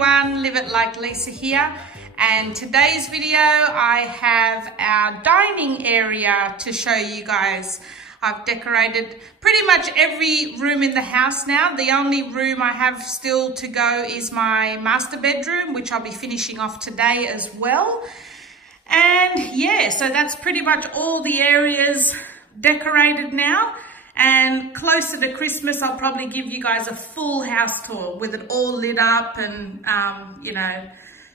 everyone, Live It Like Lisa here, and today's video I have our dining area to show you guys. I've decorated pretty much every room in the house now. The only room I have still to go is my master bedroom, which I'll be finishing off today as well. And yeah, so that's pretty much all the areas decorated now. And closer to Christmas, I'll probably give you guys a full house tour with it all lit up and, you know,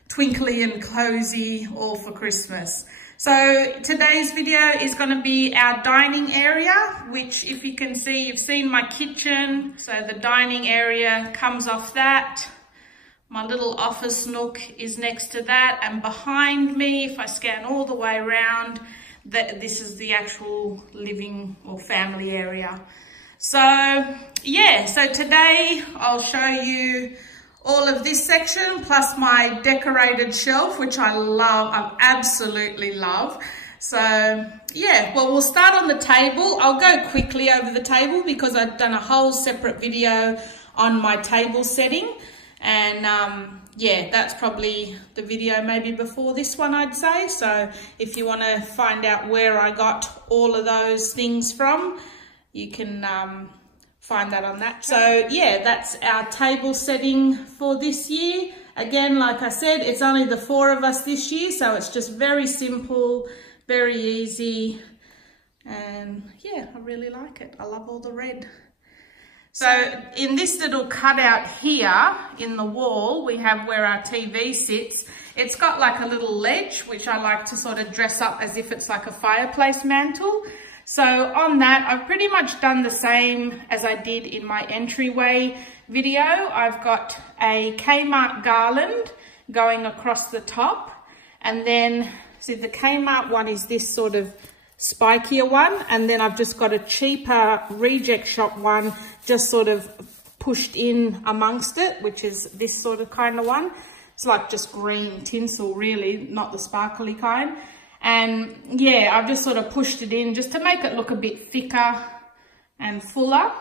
twinkly and cozy, all for Christmas. So today's video is going to be our dining area, which if you can see, you've seen my kitchen. So the dining area comes off that. My little office nook is next to that. And behind me, if I scan all the way around, this is the actual living or family area. So yeah, so today I'll show you all of this section plus my decorated shelf, which I love, I absolutely love. So yeah, well, we'll start on the table. I'll go quickly over the table because I've done a whole separate video on my table setting. And yeah, that's probably the video maybe before this one, I'd say. So if you want to find out where I got all of those things from, you can find that on that. So yeah, that's our table setting for this year. Again, like I said, it's only the 4 of us this year, so it's just very simple, very easy. And yeah, I really like it. I love all the red. So in this little cutout here in the wall, we have where our TV sits. It's got like a little ledge, which I like to sort of dress up as if it's like a fireplace mantle. So on that, I've pretty much done the same as I did in my entryway video. I've got a Kmart garland going across the top. And then, see, the Kmart one is this sort of spikier one, and then I've just got a cheaper reject shop one just sort of pushed in amongst it, which is this sort of kind of one. It's like just green tinsel really, not the sparkly kind. And yeah, I've just sort of pushed it in just to make it look a bit thicker and fuller.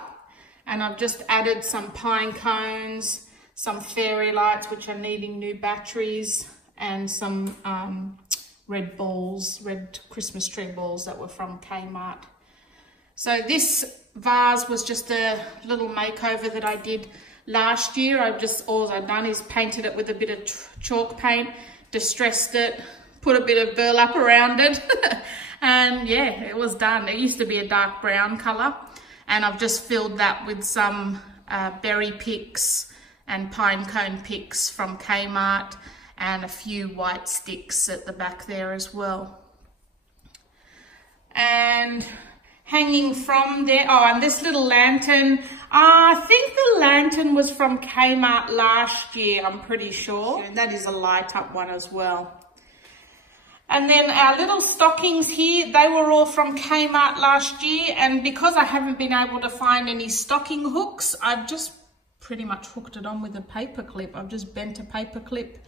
And I've just added some pine cones, some fairy lights which are needing new batteries, and some red balls, red Christmas tree balls that were from Kmart. So this vase was just a little makeover that I did last year. All I've done is painted it with a bit of chalk paint, distressed it, put a bit of burlap around it, and yeah, it was done. It used to be a dark brown color, and I've just filled that with some berry picks and pine cone picks from Kmart, and a few white sticks at the back there as well. And hanging from there, oh, and this little lantern, I think the lantern was from Kmart last year, I'm pretty sure. And that is a light up one as well. And then our little stockings here, they were all from Kmart last year, and because I haven't been able to find any stocking hooks, I've just pretty much hooked it on with a paper clip. I've just bent a paper clip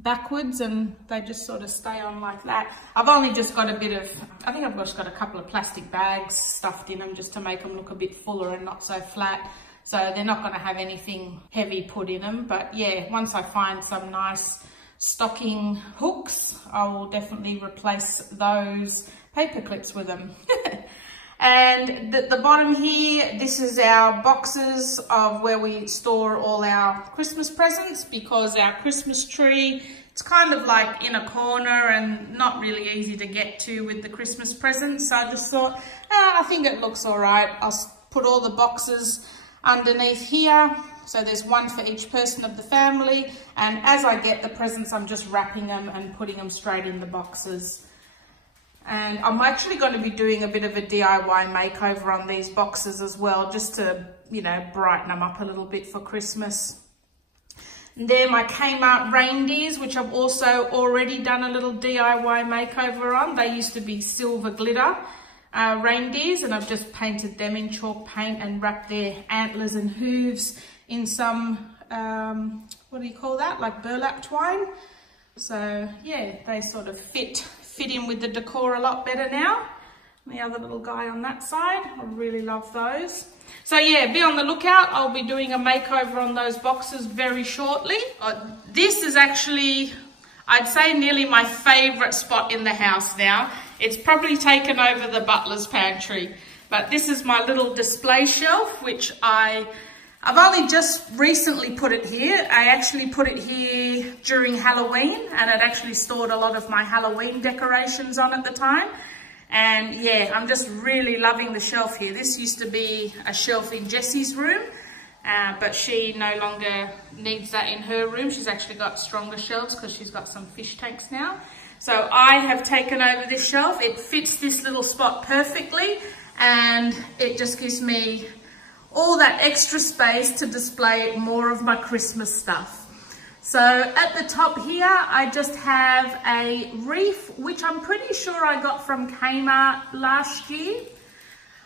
backwards and they just sort of stay on like that. I've only just got a bit of, I think I've just got a couple of plastic bags stuffed in them just to make them look a bit fuller and not so flat. So they're not going to have anything heavy put in them. But yeah, once I find some nice stocking hooks, I will definitely replace those paper clips with them. And the bottom here, this is our boxes of where we store all our Christmas presents, because our Christmas tree, it's kind of like in a corner and not really easy to get to with the Christmas presents. So I just thought, I think it looks all right. I'll put all the boxes underneath here. So there's one for each person of the family. And as I get the presents, I'm just wrapping them and putting them straight in the boxes. And I'm actually going to be doing a bit of a DIY makeover on these boxes as well, just to, you know, brighten them up a little bit for Christmas. And they're my Kmart reindeers, which I've also already done a little DIY makeover on. They used to be silver glitter reindeers, and I've just painted them in chalk paint and wrapped their antlers and hooves in some, what do you call that? Like burlap twine. So yeah, they sort of fit in with the decor a lot better now. the other little guy on that side. I really love those. So yeah, be on the lookout. I'll be doing a makeover on those boxes very shortly. This is actually, I'd say, nearly my favorite spot in the house now. It's probably taken over the butler's pantry, but this is my little display shelf, which I've only just recently put it here. I actually put it here during Halloween, and it actually stored a lot of my Halloween decorations on at the time. And yeah, I'm just really loving the shelf here. This used to be a shelf in Jessie's room, but she no longer needs that in her room. She's actually got stronger shelves because she's got some fish tanks now. So I have taken over this shelf. It fits this little spot perfectly, and it just gives me all that extra space to display more of my Christmas stuff. So at the top here, I just have a wreath, which I'm pretty sure I got from Kmart last year.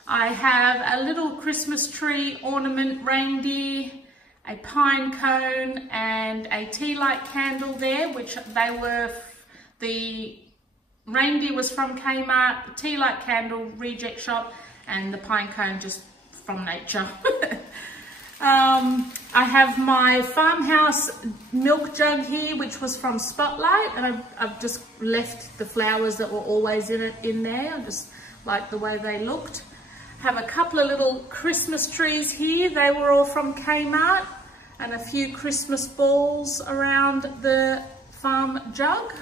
I have a little Christmas tree ornament reindeer, a pine cone, and a tea light candle there, which the reindeer was from Kmart, the tea light candle reject shop, and the pine cone just from nature. I have my farmhouse milk jug here, which was from Spotlight, and I've just left the flowers that were always in there. I just like the way they looked. I have a couple of little Christmas trees here. They were all from Kmart, and a few Christmas balls around the farm jug.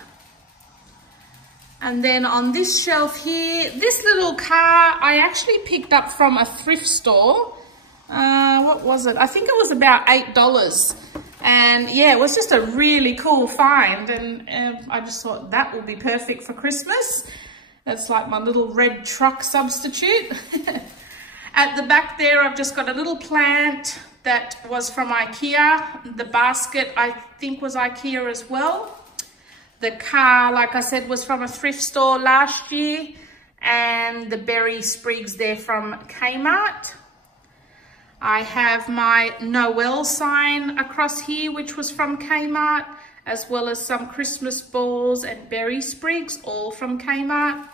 And then on this shelf here, this little car I actually picked up from a thrift store. What was it? I think it was about $8. And yeah, it was just a really cool find. And I just thought that would be perfect for Christmas. That's like my little red truck substitute. At the back there, I've just got a little plant that was from IKEA. The basket, I think, was IKEA as well. The car, like I said, was from a thrift store last year. And the berry sprigs there from Kmart. I have my Noel sign across here, which was from Kmart, as well as some Christmas balls and berry sprigs, all from Kmart.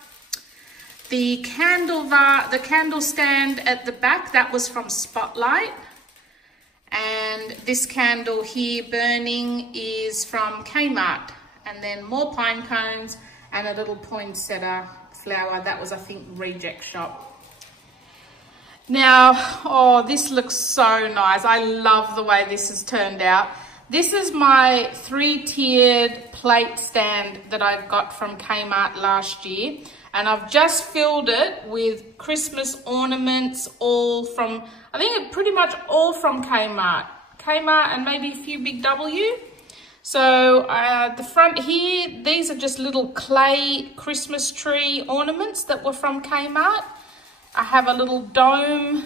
The candle stand at the back, that was from Spotlight. And this candle here burning is from Kmart. And then more pine cones and a little poinsettia flower. That was, I think, reject shop. Now, oh, this looks so nice. I love the way this has turned out. This is my 3-tiered plate stand that I got from Kmart last year. And I've just filled it with Christmas ornaments, all from, I think pretty much all from Kmart. Kmart and maybe a few Big W. So the front here, these are just little clay Christmas tree ornaments that were from Kmart. I have a little dome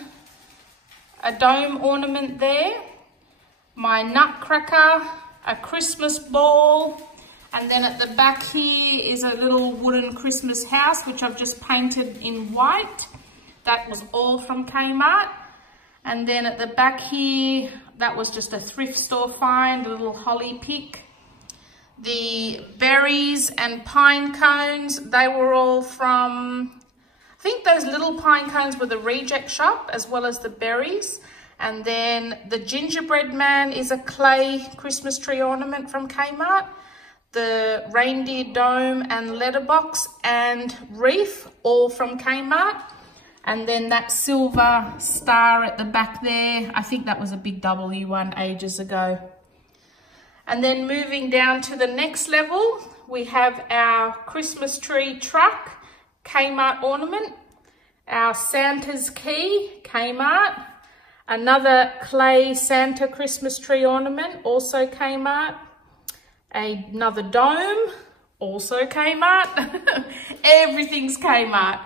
ornament there, my nutcracker, a Christmas ball, and then at the back here is a little wooden Christmas house, which I've just painted in white. That was all from Kmart. And then at the back here, that was just a thrift store find, a little holly pick. The berries and pine cones, they were all from, I think those little pine cones were the reject shop, as well as the berries. And then the gingerbread man is a clay Christmas tree ornament from Kmart. The reindeer dome and letterbox and wreath, all from Kmart. And then that silver star at the back there, I think that was a Big W one ages ago. And then moving down to the next level, we have our Christmas tree truck, Kmart ornament, our Santa's key, Kmart, another clay Santa Christmas tree ornament, also Kmart, another dome, also Kmart. Everything's Kmart.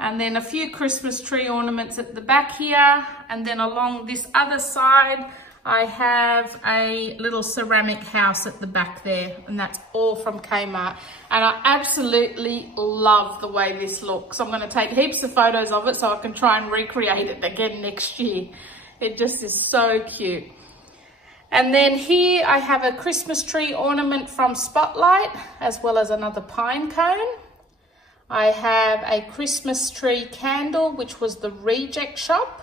And then a few Christmas tree ornaments at the back here. And then along this other side, I have a little ceramic house at the back there, and that's all from Kmart. And I absolutely love the way this looks. I'm going to take heaps of photos of it so I can try and recreate it again next year. It just is so cute. And then here I have a Christmas tree ornament from Spotlight, as well as another pine cone. I have a Christmas tree candle, which was the Reject Shop.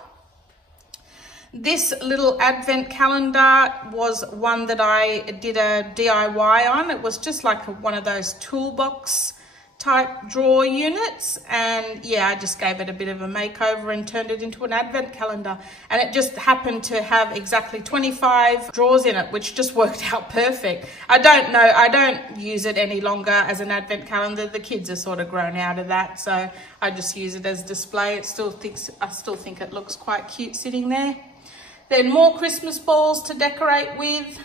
This little advent calendar was one that I did a DIY on. It was just like one of those toolbox type drawer units, and yeah, I just gave it a bit of a makeover and turned it into an advent calendar, and it just happened to have exactly 25 drawers in it, which just worked out perfect. I don't use it any longer as an advent calendar. The kids are sort of grown out of that, so I just use it as display. I still think it looks quite cute sitting there. Then more Christmas balls to decorate with.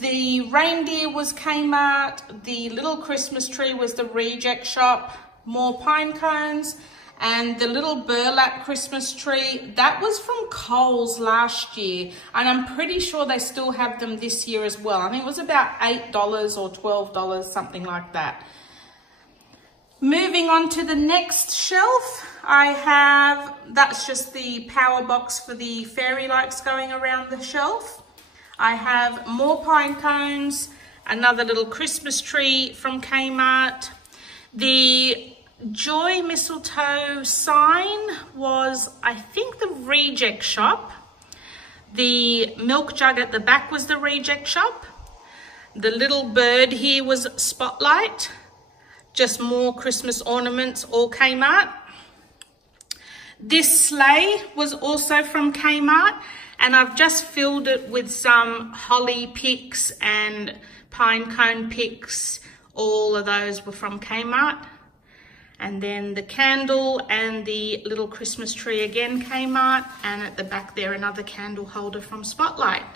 The reindeer was Kmart, the little Christmas tree was the Reject Shop, more pine cones, and the little burlap Christmas tree, that was from Coles last year, and I'm pretty sure they still have them this year as well. I think it was about $8 or $12, something like that. Moving on to the next shelf, that's just the power box for the fairy lights going around the shelf. I have more pine cones, another little Christmas tree from Kmart. The Joy Mistletoe sign was, I think, the Reject Shop. The milk jug at the back was the Reject Shop. The little bird here was Spotlight. Just more Christmas ornaments, all Kmart. This sleigh was also from Kmart. And I've just filled it with some holly picks and pine cone picks. All of those were from Kmart. And then the candle and the little Christmas tree again, Kmart. And at the back there, another candle holder from Spotlight.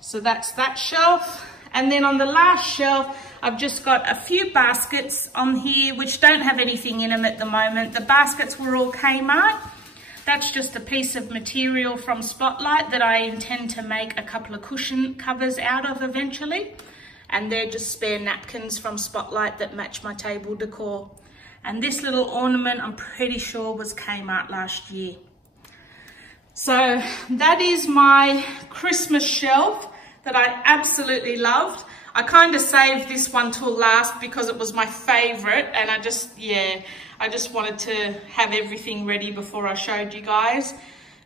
So that's that shelf. And then on the last shelf, I've just got a few baskets on here, which don't have anything in them at the moment. The baskets were all Kmart. That's just a piece of material from Spotlight that I intend to make a couple of cushion covers out of eventually. And they're just spare napkins from Spotlight that match my table decor. And this little ornament, I'm pretty sure was Kmart last year. So that is my Christmas shelf that I absolutely loved. I kind of saved this one till last because it was my favorite, and I just wanted to have everything ready before I showed you guys.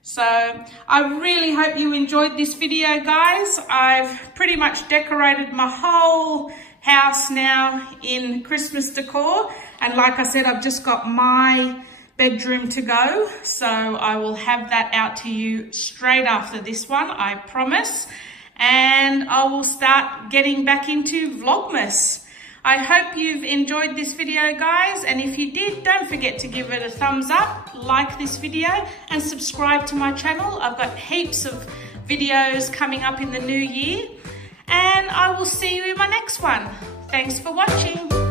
So I really hope you enjoyed this video, guys. I've pretty much decorated my whole house now in Christmas decor, and like I said, I've just got my bedroom to go, so I will have that out to you straight after this one, I promise. And I will start getting back into Vlogmas. I hope you've enjoyed this video, guys, and if you did, don't forget to give it a thumbs up, like this video, and subscribe to my channel. I've got heaps of videos coming up in the new year, and I will see you in my next one. Thanks for watching.